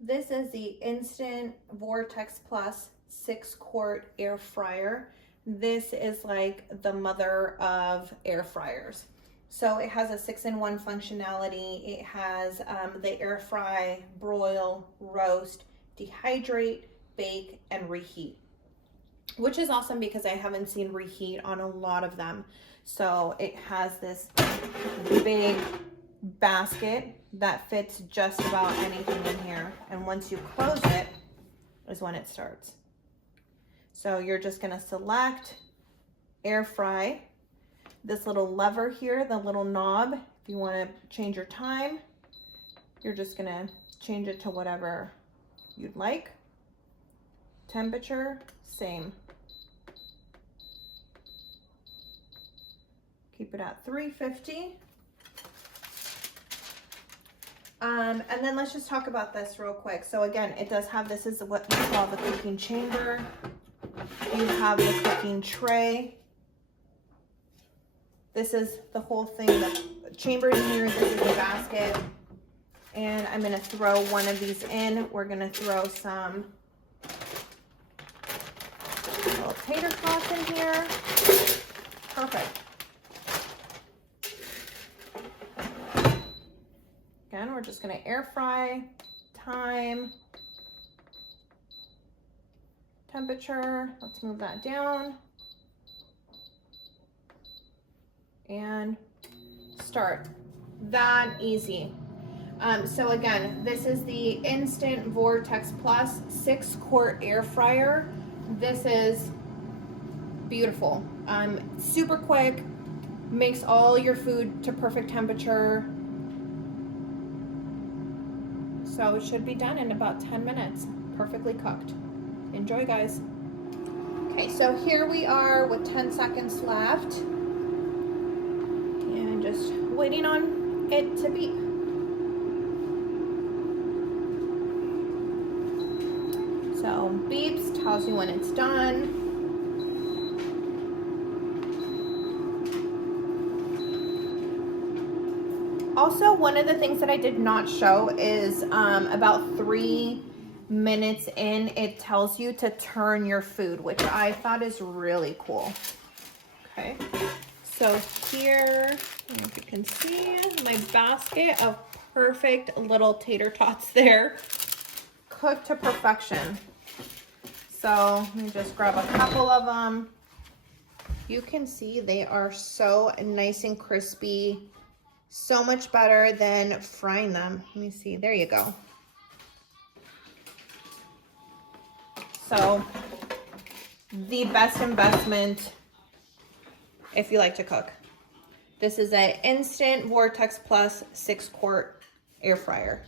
This is the Instant Vortex Plus 6-quart air fryer. This is like the mother of air fryers. So it has a 6-in-1 functionality. It has the air fry, broil, roast, dehydrate, bake, and reheat, which is awesome because I haven't seen reheat on a lot of them. So it has this big basket that fits just about anything in here. And once you close it is when it starts. So you're just gonna select air fry. This little lever here, the little knob, if you wanna change your time, you're just gonna change it to whatever you'd like. Temperature, same. Keep it at 350. And then let's just talk about this real quick. So again, it does have, this is what we call the cooking chamber. You have the cooking tray. This is the whole thing, the chamber in here. This is the basket. And I'm gonna throw one of these in. We're gonna throw some little tater tots in here. Perfect. Again, we're just gonna air fry, time, temperature. Let's move that down. And start. That easy. So again, this is the Instant Vortex Plus 6-quart air fryer. This is beautiful. Super quick, makes all your food to perfect temperature. So it should be done in about 10 minutes, perfectly cooked. Enjoy, guys. Okay, so here we are with 10 seconds left. And just waiting on it to beep. So beeps, tells you when it's done. Also, one of the things that I did not show is about 3 minutes in, it tells you to turn your food, which I thought is really cool. Okay, so here, I don't know if you can see my basket of perfect little tater tots there, cooked to perfection. So let me just grab a couple of them. You can see they are so nice and crispy. So much better than frying them. Let me see, there you go. So the best investment if you like to cook. This is an Instant Vortex Plus 6-quart air fryer.